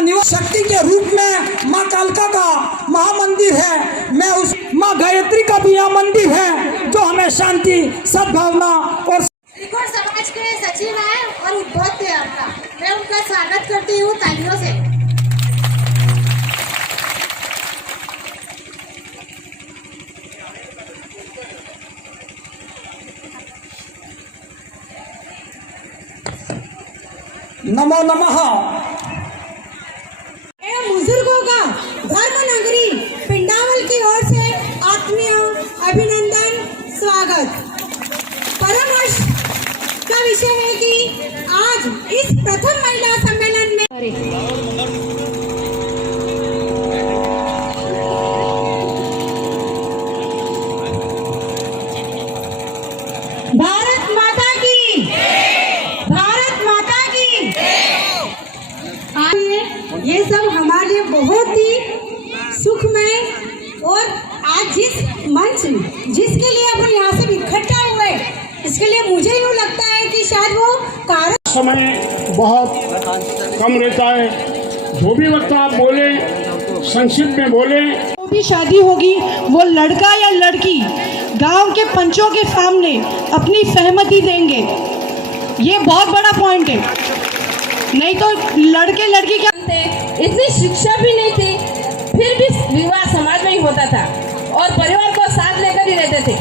निवास शक्ति के रूप में माँ कालका का महामंदिर है। मैं उस माँ गायत्री का भी यहाँ मंदिर है जो हमें शांति, सद्भावना और त्रिकोण समाज के सचिव हैं और उद्बोधक है आपका। मैं उनका स्वागत करती हूँ तालियों से। नमो नमः। बुजुर्गों का धर्म नगरी पिंडावल की ओर से आत्मीय अभिनंदन, स्वागत। परम हर्ष का विषय है कि आज इस प्रथम महिला सम्मेलन में भारत माता की, भारत माता की। ये सब हमारे लिए बहुत ही सुखमय, और आज जिस मंच जिसके लिए अपन यहाँ से इकट्ठा हुए, इसके लिए मुझे यूँ लगता है कि शायद वो कारण समय बहुत कम रहता है। जो भी वक्त आप बोले संक्षिप्त में बोले। जो भी शादी होगी वो लड़का या लड़की गांव के पंचों के सामने अपनी सहमति देंगे। ये बहुत बड़ा पॉइंट है, नहीं तो लड़के लड़की क्या इतनी शिक्षा भी नहीं थी, फिर भी विवाह समाज में ही होता था और परिवार को साथ लेकर ही रहते थे।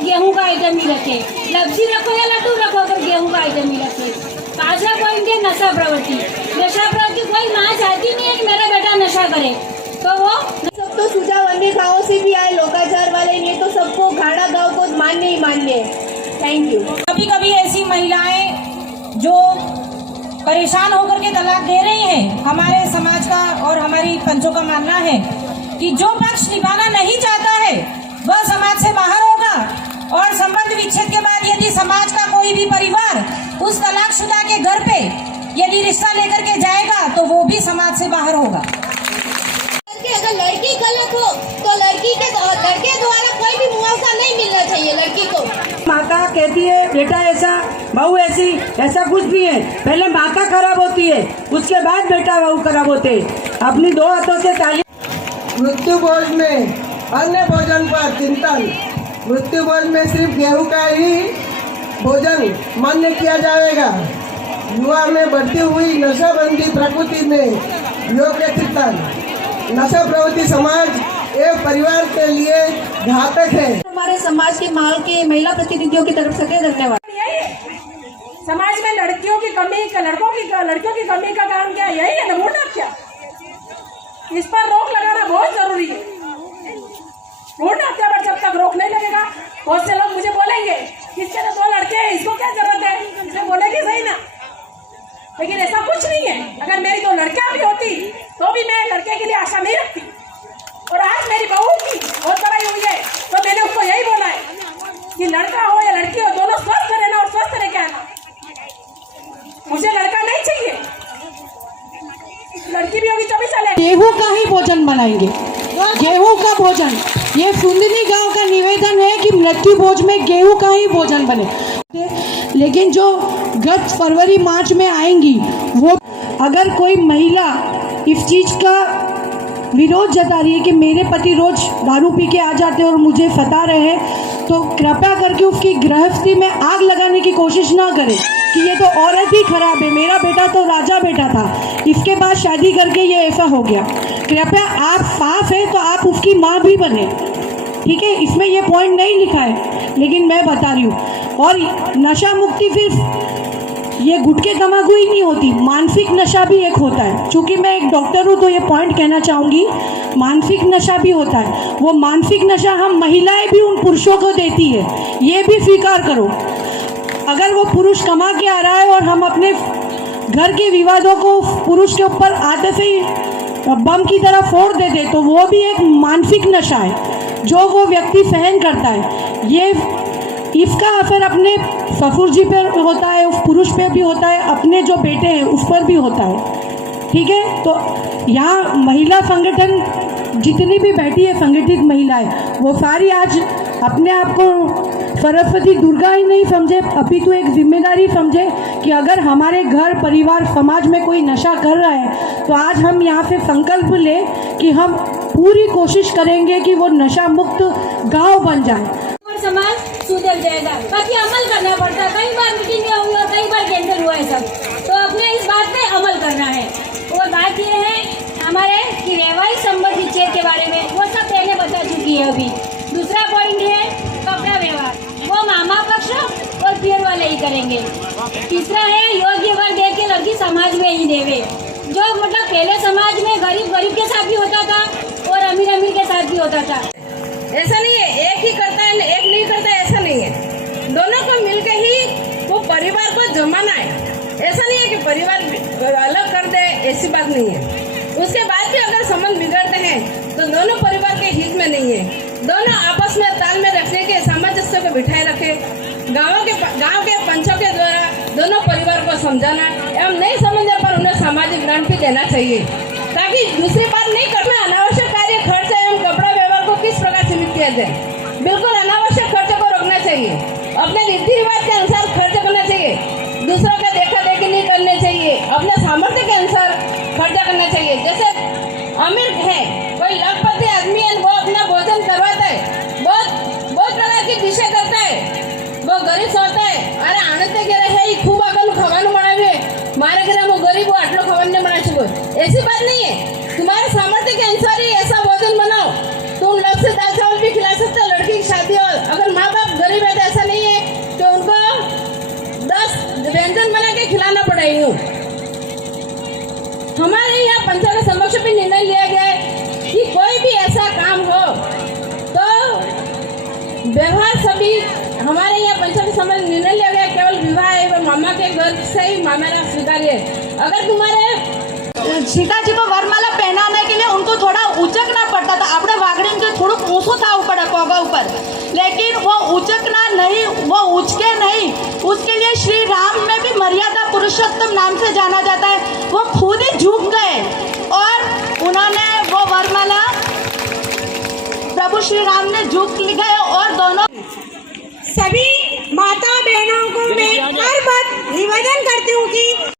गेहूं का आइटम ही रखे, सब्जी रखो या लड्डू रखो, अगर गेहूं का आइटम ही रखे। पांचवा पॉइंट है नशा प्रवृत्ति। नशा प्रवृत्ति कोई माँ चाहती नहीं है कि मेरा बेटा नशा करे, तो वो सब तो सुझाव अन्य गाँव से भी आए, लोकाचार वाले ने तो सबको घाड़ा गाँव को मान्य ही मान्य। Thank you. कभी कभी ऐसी महिलाएं जो परेशान होकर के तलाक दे रही हैं, हमारे समाज का और हमारी पंचों का मानना है कि जो पक्ष निभाना नहीं चाहता है वह समाज से बाहर होगा, और संबंध विच्छेद के बाद यदि समाज का कोई भी परिवार उस तलाकशुदा के घर पे यदि रिश्ता लेकर के जाएगा तो वो भी समाज से बाहर होगा। अगर लड़की गलत हो तो लड़के द्वारा कोई भी मुआवजा नहीं मिलना चाहिए लड़की को। माता कहती है बेटा ऐसा, बहू ऐसी, ऐसा कुछ भी है। पहले माता खराब होती है, उसके बाद बेटा बहू खराब होते हैं। अपनी दो हाथों से ताली। मृत्यु भोज में अन्य भोजन पर चिंतन। मृत्यु भोज में सिर्फ गेहूं का ही भोजन मान्य किया जाएगा। युवा में बढ़ती हुई नशाबंदी प्रकृति में योग्य चिंतन। नशा प्रवृत्ति समाज एवं परिवार के लिए घातक है। हमारे समाज के माल के महिला प्रतिनिधियों की तरफ से धन्यवाद। समाज में लड़कियों की कमी, लड़कियों की कमी का कारण क्या यही है ना, वोट क्या? इस पर रोक लगाना बहुत जरूरी है। वोट हत्या पर जब तक रोक नहीं लगेगा, बहुत से लोग मुझे बोलेंगे इसके तो 2 लड़के हैं, इसको क्या जरूरत है, इसे बोलेंगे सही ना। लेकिन ऐसा कुछ नहीं है। अगर मेरी 2 लड़कियां भी होती तो भी मैं लड़के के लिए आशा नहीं रखती। और आज मेरी बहू की बहुत बड़ाई हुई है तो मैंने उसको यही बोला है कि लड़का हो या लड़की हो, दोनों स्वस्थ रहना और स्वस्थ रह के आना। मुझे लड़का नहीं चाहिए, लड़की भी होगी 24 साल। गेहूं का ही भोजन बनाएंगे, गेहूं का भोजन। ये सुंदनी गांव का निवेदन है कि मृत्यु भोज में गेहूं का ही भोजन बने। लेकिन जो गत फरवरी मार्च में आएंगी, वो अगर कोई महिला इस चीज का विरोध जता रही है कि मेरे पति रोज दारू पी के आ जाते और मुझे सता रहे, तो कृपया करके उसकी गृहस्थी में आग लगाने की कोशिश ना करें कि ये तो औरत ही खराब है, मेरा बेटा तो राजा बेटा था, इसके बाद शादी करके ये ऐसा हो गया। कृपया आप साफ है तो आप उसकी माँ भी बने, ठीक है। इसमें ये पॉइंट नहीं लिखा है, लेकिन मैं बता रही हूँ। और नशा मुक्ति सिर्फ ये गुटखे तंबाकू ही नहीं होती, मानसिक नशा भी एक होता है। चूँकि मैं एक डॉक्टर हूँ तो ये पॉइंट कहना चाहूँगी, मानसिक नशा भी होता है। वो मानसिक नशा हम महिलाएं भी उन पुरुषों को देती है, ये भी स्वीकार करो। अगर वो पुरुष कमा के आ रहा है और हम अपने घर के विवादों को पुरुष के ऊपर आते से ही बम की तरह फोड़ देते, तो वो भी एक मानसिक नशा है जो वो व्यक्ति सहन करता है। ये इसका असर अपने ससुर जी पर होता है, उस पुरुष पे भी होता है, अपने जो बेटे हैं उस पर भी होता है, ठीक है। तो यहाँ महिला संगठन जितनी भी बैठी है, संगठित महिलाएं, वो सारी आज अपने आप को सरस्वती दुर्गा ही नहीं समझे, अपितु एक जिम्मेदारी समझे कि अगर हमारे घर परिवार समाज में कोई नशा कर रहा है तो आज हम यहाँ से संकल्प लें कि हम पूरी कोशिश करेंगे कि वो नशा मुक्त गांव बन जाए और समाज सुधर जाएगा। बाकी अमल करना पड़ता है, कई बार मीटिंग में हुआ, कई बार कैंसिल हुआ है सब, तो अपने इस बात पे अमल करना है। और बात ये है हमारे कि वैवाहिक संबंध विच्छेद के बारे में वो सब पहले बता चुकी है। अभी दूसरा पॉइंट है कपड़ा व्यवहार, वो मामा पक्ष और पीर वाले ही करेंगे। तीसरा है योग्य वर देख के लड़की समाज में ही देवे, जो मतलब पहले समाज में गरीब गरीब के साथ भी होता था और अमीर अमीर के साथ भी होता था। ऐसा नहीं है एक ही करता है एक नहीं करता है, ऐसा नहीं है। दोनों को मिलके ही वो परिवार को जमाना है। ऐसा नहीं है कि परिवार अलग कर दे, ऐसी बात नहीं है। उसके बाद भी अगर संबंध बिगड़ते हैं तो दोनों परिवार के हित में नहीं है। दोनों आपस में तालमेल रखने के सामंजस्य को बिठाए रखे, गांव के पंचों के द्वारा दोनों परिवार को समझाना एवं नहीं समझने पर उन्हें सामाजिक ग्रांट भी देना चाहिए, ताकि दूसरी बात नहीं करना। अनावश्यक कार्य खर्च एवं कपड़ा व्यवहार को किस प्रकार सीमित किया जाए, बिल्कुल अनावश्यक खर्च को रोकना चाहिए। अपने रीति रिवाज के अनुसार खर्च करना चाहिए, दूसरों का देखा देखी नहीं करनी चाहिए, अपने सामर्थ्य के अनुसार खर्चा करना चाहिए। जैसे अमीर है कोई लखपति आदमी है, वो अपना भोजन करवाता है, बहुत प्रकार की डिशे करता है। वो गरीब सोचता है अरे आनंद के रहे खूब आगल खवानु बनावे, मारे घर वो गरीब वो आटलो खवान नहीं बना सको, ऐसी बात नहीं है। तुम्हारे सामर्थ्य के अनुसार ही ऐसा भोजन बनाओ। तुम लग से दाल चावल भी खिला सकते हो लड़की की शादी हो, अगर माँ बाप गरीब है तो ऐसा नहीं है तो उनको 10 व्यंजन बना के खिलाना पड़ेगा। हमारे यहाँ पंचायत समक्ष भी निर्णय लिया गया है कि कोई भी ऐसा काम हो तो व्यवहार सभी हमारे यहाँ पंचायत समक्ष निर्णय लिया गया, केवल विवाह एवं मामा के घर से ही मामा स्वीकार्य है। अगर तुम्हारे सीता जी को वरमाला पहनाने के लिए उनको थोड़ा उचकना पड़ता था, अपने वागड़े के थोड़ा ऊँचो था ऊपर कोगा ऊपर, लेकिन वो उचकना नहीं, वो उचके नहीं। उसके लिए श्री राम में भी मर्यादा पुरुषोत्तम नाम से जाना जाता है, वो खुद ही झुक गए और उन्होंने वो वरमाला प्रभु श्री राम ने झुक गए और दोनों सभी माता बहनों को मैं हर बात निवेदन करती हूँ कि